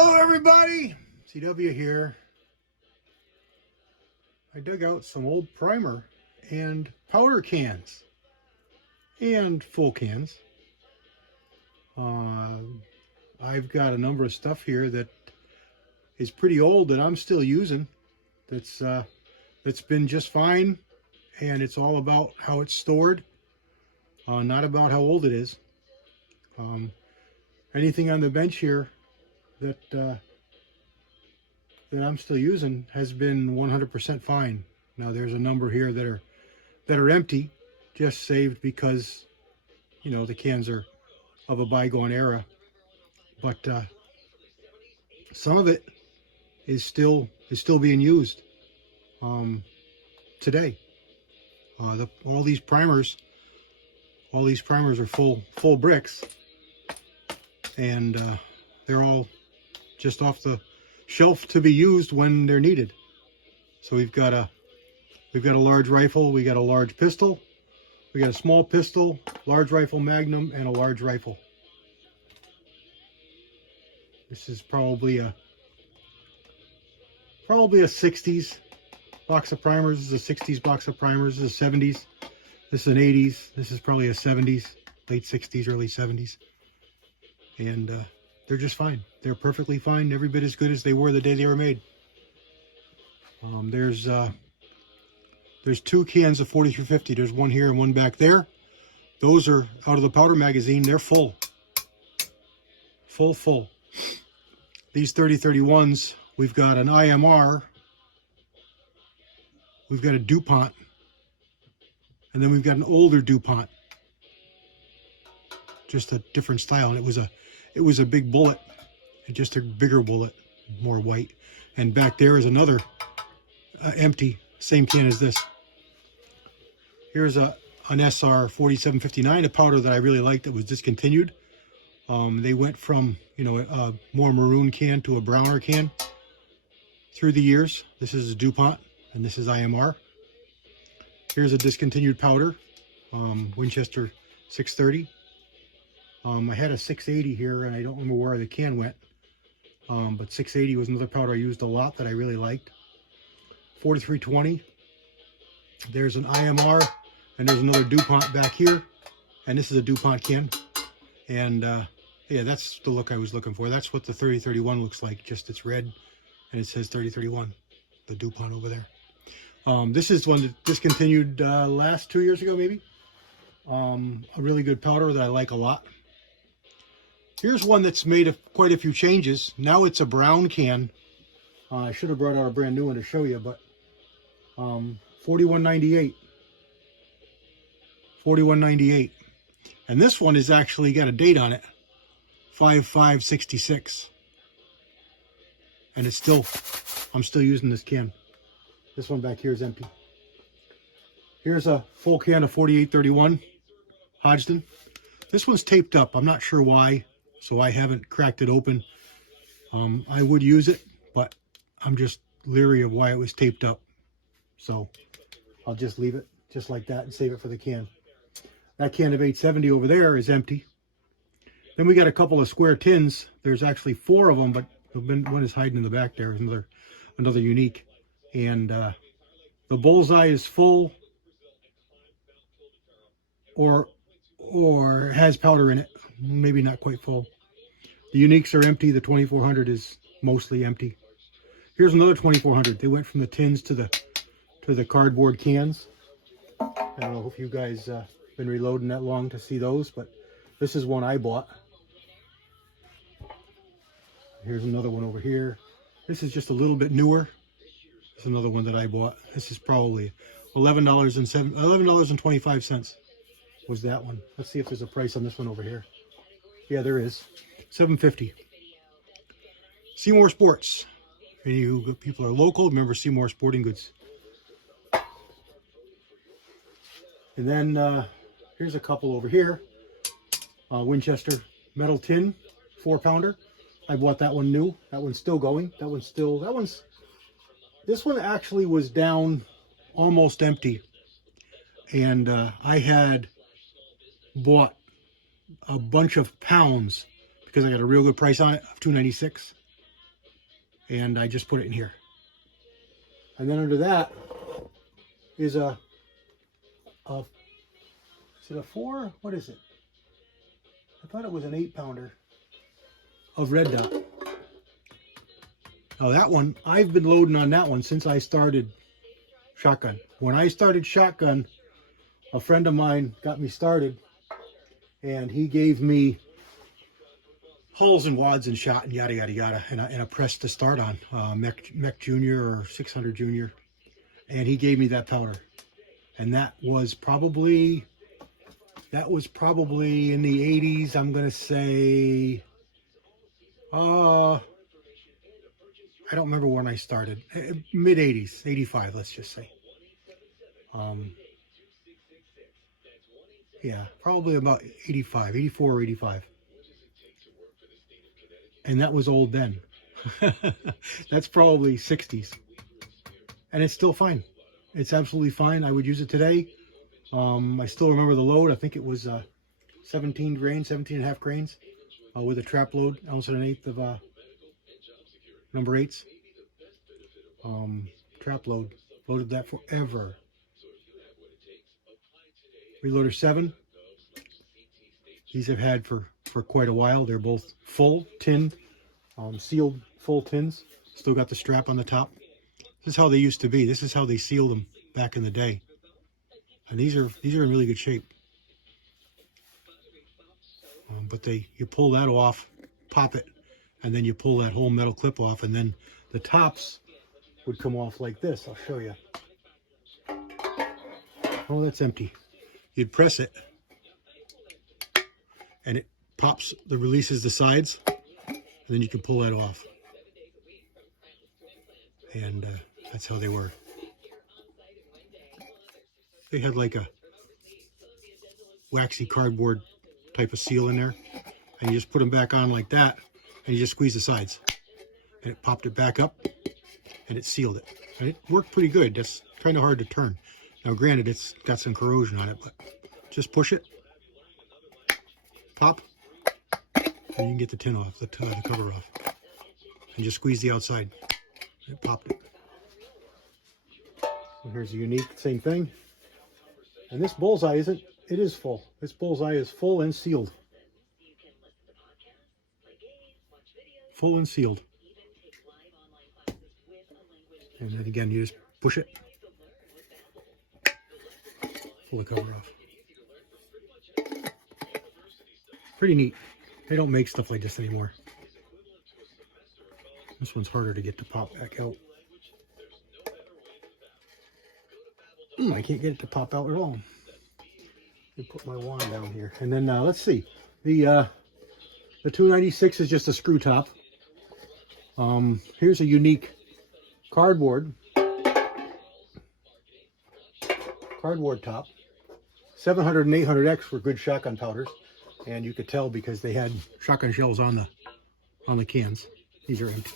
Hello everybody, CW here. I dug out some old primer and powder cans and full cans. I've got a number of stuff here that is pretty old that I'm still using. That's been just fine, and it's all about how it's stored, not about how old it is. Anything on the bench here that I'm still using has been 100% fine. Now there's a number here that are empty, just saved because, you know, the cans are of a bygone era. But some of it is still being used today. All these primers are full bricks, and they're all just off the shelf to be used when they're needed. So we've got a large rifle, we got a large pistol, we got a small pistol, large rifle Magnum, and a large rifle. This is probably a 60s box of primers. This is a 60s box of primers. This is a 70s. This is an 80s. This is probably a 70s, late 60s, early 70s. And they're just fine. They're perfectly fine. Every bit as good as they were the day they were made. There's two cans of 4350. There's one here and one back there. Those are out of the powder magazine. They're full. Full. These 3031s, we've got an IMR, we've got a DuPont, and then we've got an older DuPont. Just a different style, and it was a big bullet, just a bigger bullet, more white. And back there is another empty, same can as this. Here's an SR 4759, a powder that I really liked that was discontinued. They went from, you know, a more maroon can to a browner can through the years. This is a DuPont, and this is IMR. Here's a discontinued powder, Winchester 630. I had a 680 here, and I don't remember where the can went. But 680 was another powder I used a lot that I really liked. 4320. There's an IMR, and there's another DuPont back here. And this is a DuPont can. And yeah, that's the look I was looking for. That's what the 3031 looks like. Just it's red, and it says 3031, the DuPont over there. This is one that discontinued last 2 years ago, maybe. A really good powder that I like a lot. Here's one that's made quite a few changes. Now it's a brown can. I should have brought out a brand new one to show you, but 4198. 4198. And this one has actually got a date on it, 5566. And I'm still using this can. This one back here is empty. Here's a full can of 4831 Hodgdon. This one's taped up. I'm not sure why, so I haven't cracked it open. I would use it, but I'm just leery of why it was taped up. So I'll just leave it just like that and save it for the can. That can of 870 over there is empty. Then we got a couple of square tins. There's actually 4 of them, but one is hiding in the back there. There's another unique. And the bullseye is full or has powder in it. Maybe not quite full. The uniques are empty. The 2400 is mostly empty. Here's another 2400. They went from the tins to the cardboard cans. I don't know if you guys been reloading that long to see those, but this is one I bought. Here's another one over here. This is just a little bit newer. This is another one that I bought. This is probably $11.25 was that one. Let's see if there's a price on this one over here. Yeah, there is. $7.50. Seymour Sports. If any of you people are local, remember Seymour Sporting Goods. And then here's a couple over here. Winchester metal tin, 4-pounder. I bought that one new. That one's still going. This one actually was down almost empty. And I had bought a bunch of pounds because I got a real good price on it of $2.96. and I just put it in here. And then under that is is it a 4? What is it? I thought it was an 8-pounder of Red Dot. Now that one, I've been loading on that one since I started shotgun. When I started shotgun, a friend of mine got me started, and he gave me hulls and wads and shot and yada yada yada, and a press to start on, Mech Junior or 600 Junior, and he gave me that powder, and that was probably in the 80s. I'm gonna say, I don't remember when I started. Mid 80s, 85, let's just say. Yeah, probably about 85, 84 or 85. And that was old then. That's probably 60s. And it's still fine. It's absolutely fine. I would use it today. I still remember the load. I think it was 17 grains, 17 and a half grains with a trap load, 1/8 ounce of number 8s. Trap load. Loaded that forever. Reloader 7. These I've had for quite a while. They're both full tin, sealed full tins. Still got the strap on the top. This is how they used to be. This is how they sealed them back in the day. And these are in really good shape. But you pull that off, pop it, and then you pull that whole metal clip off, and then the tops would come off like this. I'll show you. Oh, that's empty. You'd press it, and it pops, releases the sides, and then you can pull that off. And that's how they were. They had like a waxy cardboard type of seal in there, and you just put them back on like that, and you just squeeze the sides, and it popped it back up, and it sealed it. And it worked pretty good. That's kind of hard to turn. Now granted, it's got some corrosion on it, but just push it, pop, and you can get the tin off, the cover off, and just squeeze the outside. It popped it. And here's a unique, same thing. And this bullseye isn't, it is full. This bullseye is full and sealed. Full and sealed. And then again, you just push it. Pull the cover off. Pretty neat. They don't make stuff like this anymore. This one's harder to get to pop back out. I can't get it to pop out at all. Let me put my wand down here. And then let's see. The 296 is just a screw top. Here's a unique cardboard top. 700 and 800X for good shotgun powders. And you could tell because they had shotgun shells on the cans. These are empty.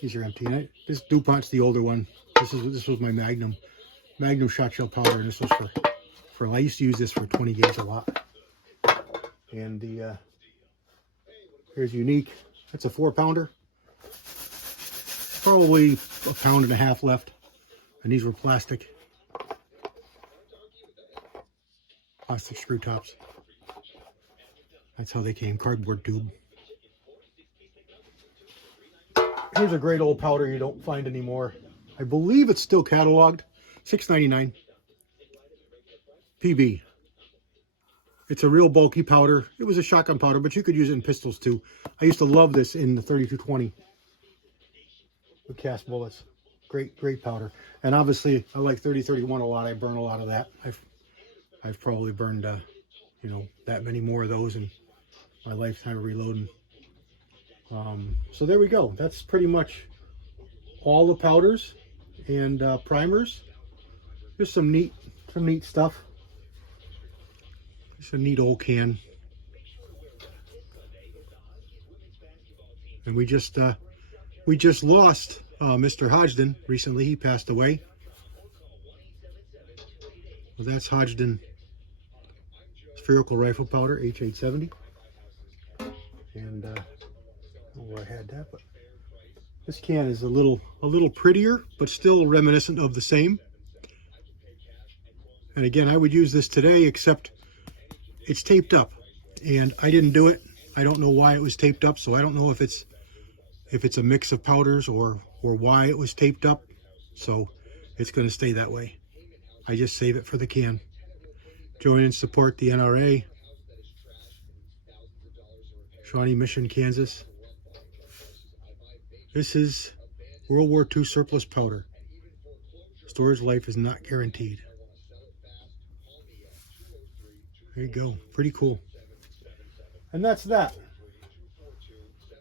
These are empty. And this DuPont's the older one. This was my Magnum shot shell powder, and this was for I used to use this for 20 gauge a lot. And here's unique. That's a 4-pounder. Probably a 1.5 pounds left. And these were plastic screw tops. That's how they came, cardboard tube. Here's a great old powder you don't find anymore. I believe it's still cataloged. $6.99. PB. It's a real bulky powder. It was a shotgun powder, but you could use it in pistols too. I used to love this in the 32-20 with cast bullets. Great powder. And obviously, I like 30-31 a lot. I burn a lot of that. I've probably burned, you know, that many more of those in my lifetime of reloading. So there we go. That's pretty much all the powders and primers. There's some neat stuff. It's a neat old can. And we just lost Mr. Hodgdon recently. He passed away. Well, that's Hodgdon spherical rifle powder, H870. And I don't know where I had that, but This can is a little prettier, but still reminiscent of the same. And again, I would use this today, except it's taped up, and I didn't do it. I don't know why it was taped up, so I don't know if it's a mix of powders or why it was taped up. So it's going to stay that way. I just save it for the can. Join and support the NRA. Shawnee Mission, Kansas. This is World War II surplus powder. Storage life is not guaranteed. There you go. Pretty cool. And that's that.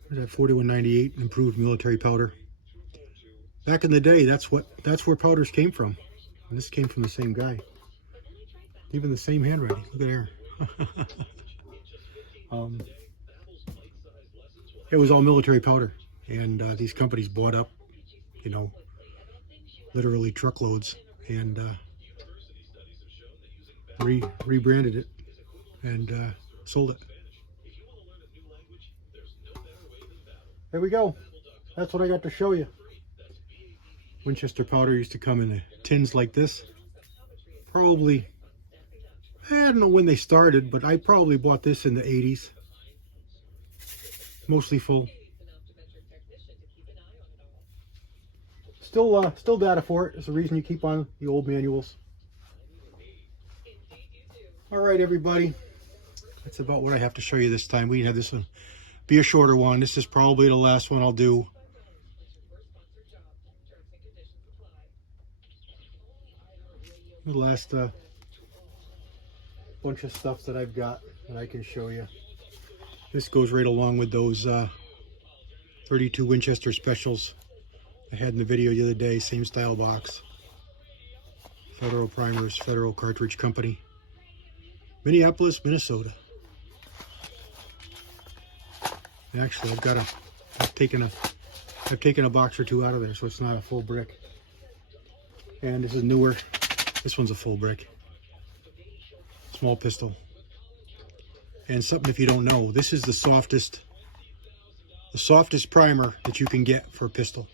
There's that 4198 improved military powder. Back in the day, that's where powders came from. And this came from the same guy. Even the same handwriting. Look at there. It was all military powder, and these companies bought up, you know, literally truckloads, and rebranded it and sold it. There we go. That's what I got to show you. Winchester powder used to come in tins like this. Probably, I don't know when they started, but I probably bought this in the 80s. Mostly full. Still data for it. It's the reason you keep on the old manuals. All right, everybody. That's about what I have to show you this time. We have this one be a shorter one. This is probably the last one I'll do. The last bunch of stuff that I've got that I can show you. This goes right along with those 32 Winchester specials I had in the video the other day. Same style box. Federal Primers, Federal Cartridge Company, Minneapolis, Minnesota. And actually, I've taken a box or two out of there, so it's not a full brick. And this is newer. This one's a full brick. Small pistol. And something if you don't know, this is the softest primer that you can get for a pistol.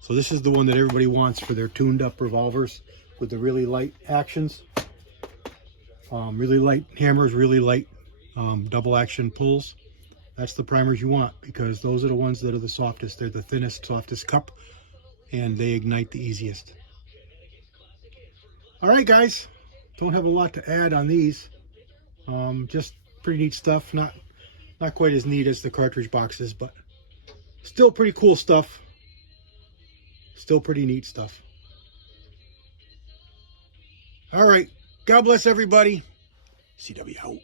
So this is the one that everybody wants for their tuned up revolvers with the really light actions. Really light hammers, really light double action pulls. That's the primers you want, because those are the ones that are the softest. They're the thinnest, softest cup, and they ignite the easiest. All right, guys, don't have a lot to add on these. Just pretty neat stuff. Not quite as neat as the cartridge boxes, but still pretty cool stuff. Still pretty neat stuff. All right, God bless everybody. CW out.